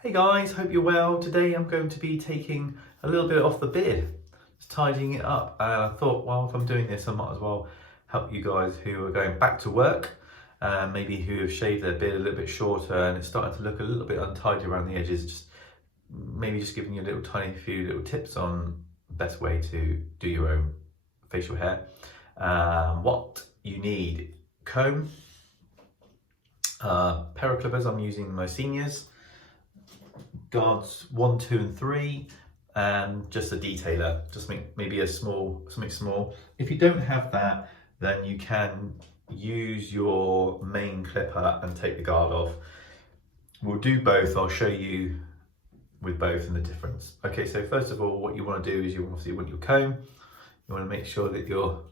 Hey guys, hope you're well. Today I'm going to be taking a little bit off the beard, just tidying it up. And I thought, well, if I'm doing this, I might as well help you guys who are going back to work, maybe who have shaved their beard a little bit shorter and it's starting to look a little bit untidy around the edges. Just giving you a little tiny few little tips on the best way to do your own facial hair. What you need: comb, pair of clippers. I'm using my seniors. Guards 1, 2 and 3, and just a detailer, just maybe something small. If you don't have that, then you can use your main clipper and take the guard off. We'll do both. I'll show you with both and the difference. Okay, so first of all, what you want to do is you obviously want your comb. You want to make sure that you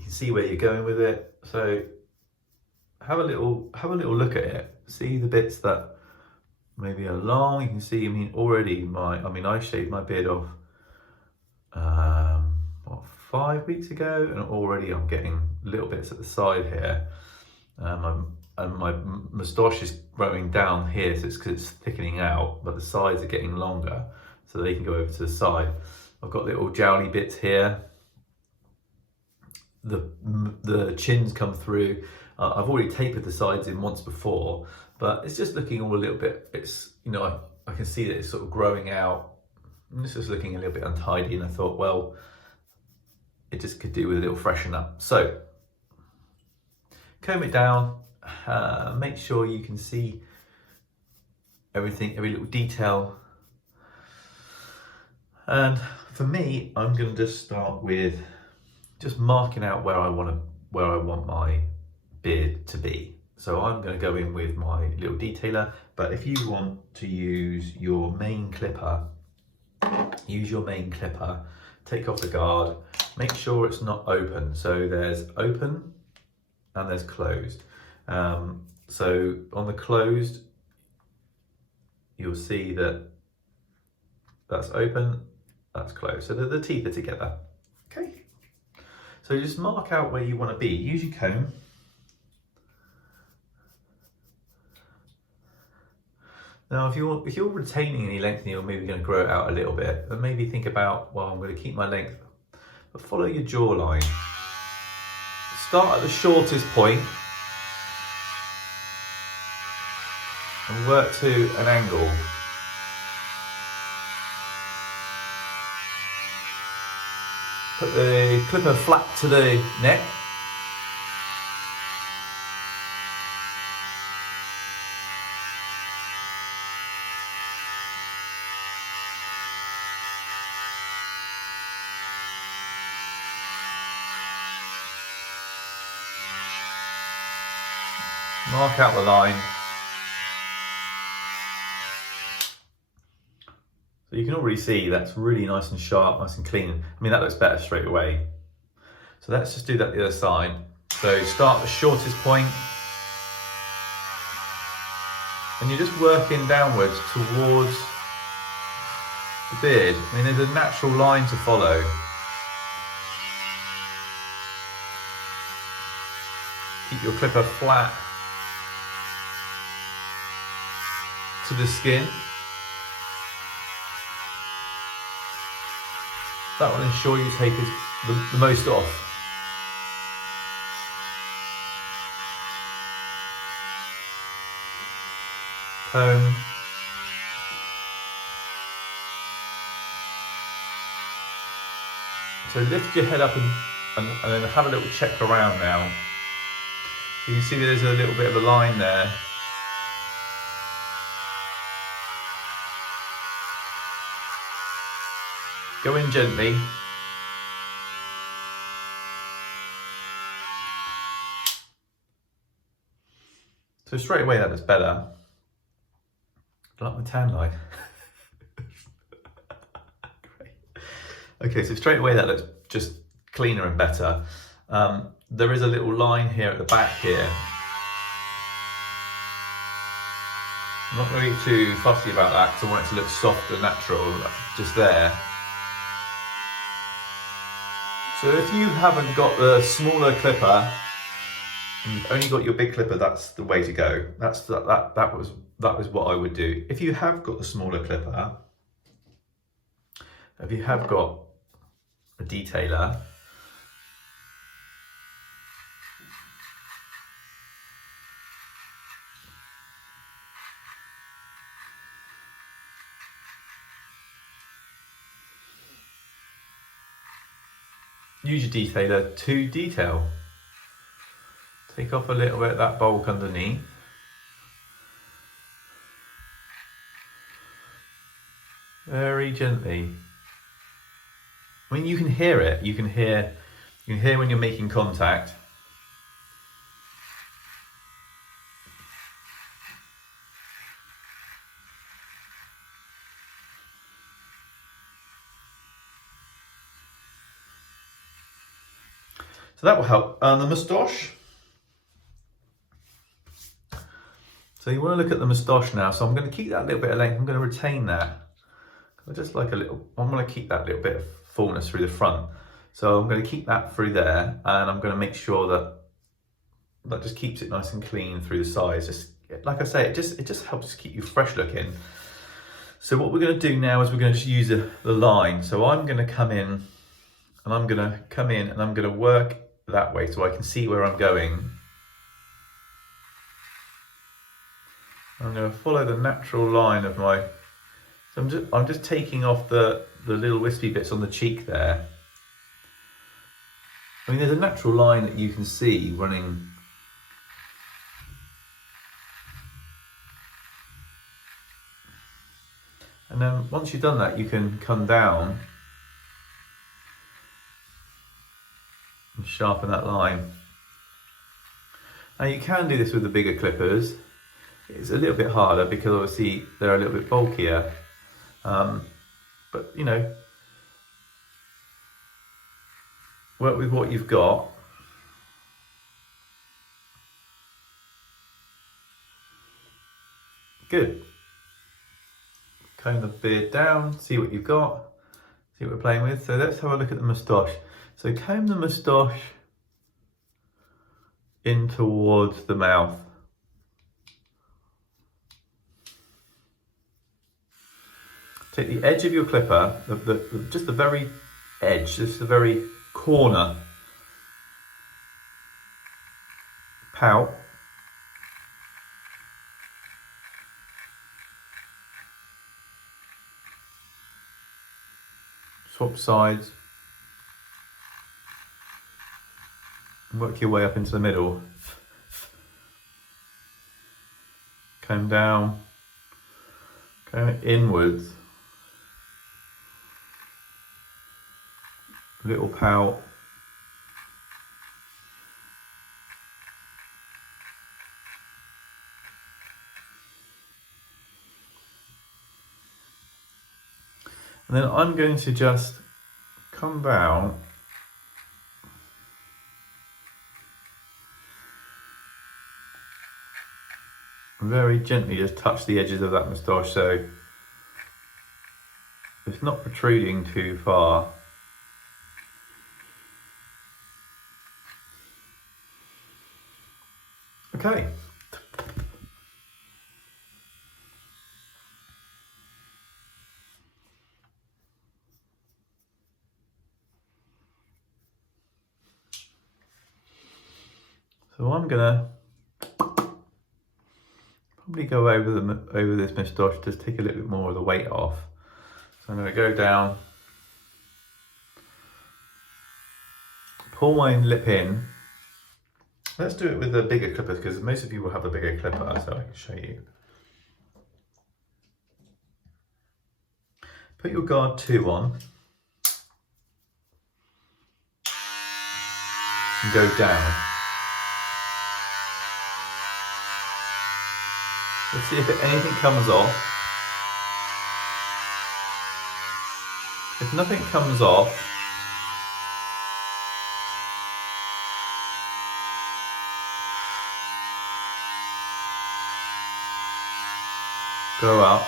can see where you're going with it. So have a little look at it. See the bits that maybe are long. You can see, already I shaved my beard off 5 weeks ago, and already I'm getting little bits at the side here. And my moustache is growing down here, so it's because it's thickening out, but the sides are getting longer, so they can go over to the side. I've got little jowly bits here. The chins come through. I've already tapered the sides in once before, but it's just looking all a little bit, I can see that it's sort of growing out. And it's just looking a little bit untidy, and I thought, well, it just could do with a little freshen up. So comb it down, make sure you can see everything, every little detail. And for me, I'm going to just start with just marking out where I want my beard to be. So I'm going to go in with my little detailer, but if you want to use your main clipper, take off the guard, make sure it's not open. So there's open and there's closed. So on the closed, you'll see that that's open, that's closed. So the teeth are together. Okay. So just mark out where you want to be. Use your comb. Now, if you're retaining any length and you're maybe going to grow it out a little bit, then maybe think about, well, I'm going to keep my length, but follow your jawline. Start at the shortest point and work to an angle. Put the clipper flat to the neck. Mark out the line. So you can already see that's really nice and sharp, nice and clean. That looks better straight away. So let's just do that the other side. So start at the shortest point, and you're just working downwards towards the beard. There's a natural line to follow. Keep your clipper flat to the skin. That will ensure you take the most off. Comb. So lift your head up and then have a little check around now. You can see there's a little bit of a line there. Go in gently. So straight away that looks better. I like my tan line. Great. Okay, so straight away that looks just cleaner and better. There is a little line here at the back here. I'm not going to be too fussy about that because I want it to look soft and natural, just there. So if you haven't got the smaller clipper, and you've only got your big clipper, that's the way to go. That was what I would do. If you have got the smaller clipper, if you have got a detailer, use your detailer to detail. Take off a little bit of that bulk underneath. Very gently. I mean, you can hear it. You can hear when you're making contact. So that will help. The moustache. So you want to look at the moustache now. So I'm going to keep that little bit of length. I'm going to retain that. I just like a little. I'm going to keep that little bit of fullness through the front. So I'm going to keep that through there, and I'm going to make sure that that just keeps it nice and clean through the sides. Just like I say, it just helps keep you fresh looking. So what we're going to do now is we're going to just use the line. So I'm going to come in, and I'm going to work that way so I can see where I'm going. I'm going to follow the natural line of my. So I'm just taking off the little wispy bits on the cheek there. I mean, there's a natural line that you can see running. And then once you've done that, you can come down and sharpen that line. Now you can do this with the bigger clippers. It's a little bit harder because obviously they're a little bit bulkier. But you know, work with what you've got. Good. Comb the beard down, see what you've got, see what we're playing with. So let's have a look at the moustache. So comb the moustache in towards the mouth. Take the edge of your clipper, just the very edge, just the very corner. Pout. Swap sides. And work your way up into the middle. Comb down. Comb inwards. Little pout. And then I'm going to just come down very gently, just touch the edges of that moustache so it's not protruding too far. Okay. So I'm gonna probably go over this moustache, just take a little bit more of the weight off. So I'm gonna go down, pull my lip in. Let's do it with the bigger clippers because most of you will have a bigger clipper, so I can show you. Put your guard 2 on and go down. Let's see if anything comes off. If nothing comes off, go up.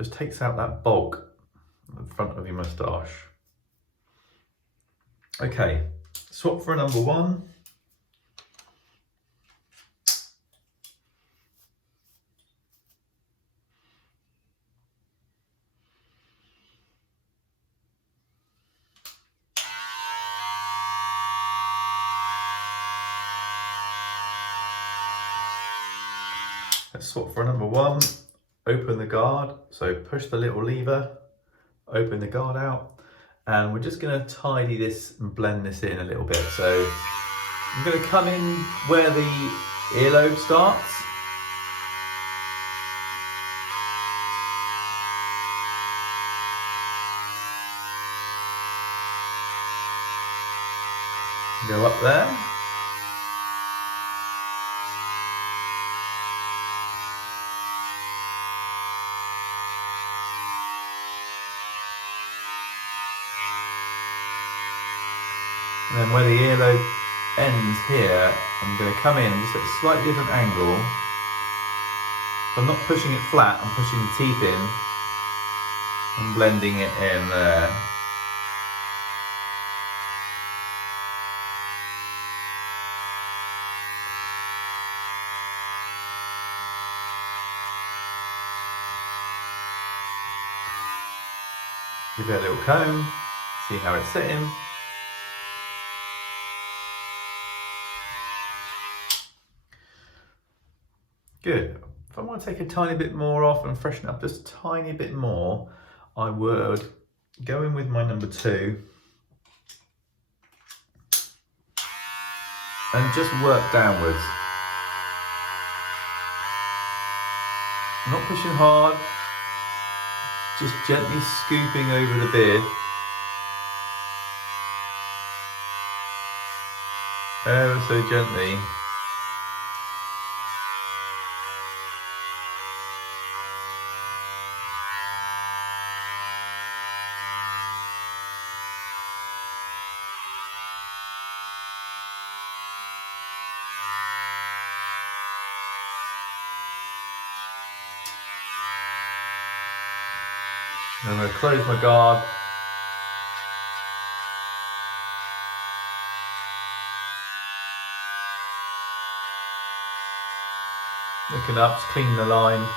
just takes out that bulk at the front of your moustache. Okay, swap for a number 1. Let's swap for a number 1. Open the guard, so push the little lever, open the guard out, and we're just going to tidy this and blend this in a little bit. So I'm going to come in where the earlobe starts. Go up there. And then where the earlobe ends here, I'm going to come in just at a slightly different angle. So I'm not pushing it flat, I'm pushing the teeth in and blending it in there. Give it a little comb, see how it's sitting. Good. If I want to take a tiny bit more off and freshen up just a tiny bit more, I would go in with my number 2 and just work downwards. Not pushing hard, just gently scooping over the beard. Ever so gently. And I'm going to close my guard. Looking up, just cleaning the line.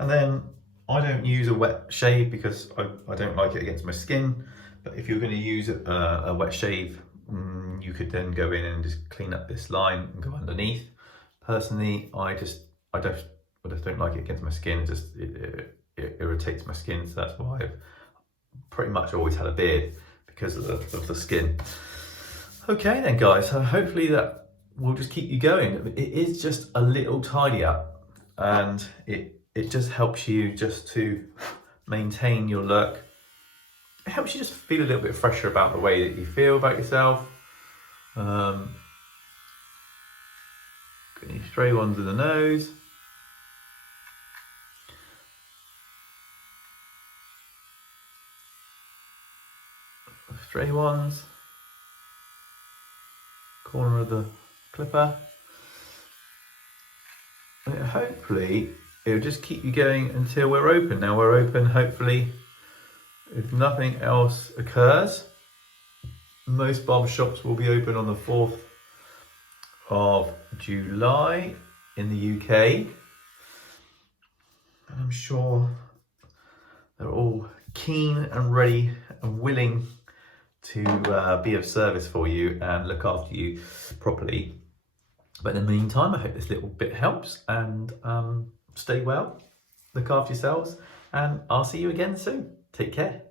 And then I don't use a wet shave because I don't like it against my skin. But if you're going to use a wet shave, you could then go in and just clean up this line and go underneath. Personally, I just don't like it against my skin. It irritates my skin, so that's why I've pretty much always had a beard, because of the skin. Okay then guys, so hopefully that will just keep you going. It is just a little tidy up, and it just helps you just to maintain your look. It helps you just feel a little bit fresher about the way that you feel about yourself. Any stray ones in the nose. Stray ones. Corner of the clipper. And hopefully it'll just keep you going until we're open. Now we're open, hopefully, if nothing else occurs. Most barber shops will be open on the 4th of July in the UK. And I'm sure they're all keen and ready and willing to be of service for you and look after you properly. But in the meantime, I hope this little bit helps, and stay well, look after yourselves, and I'll see you again soon. Take care.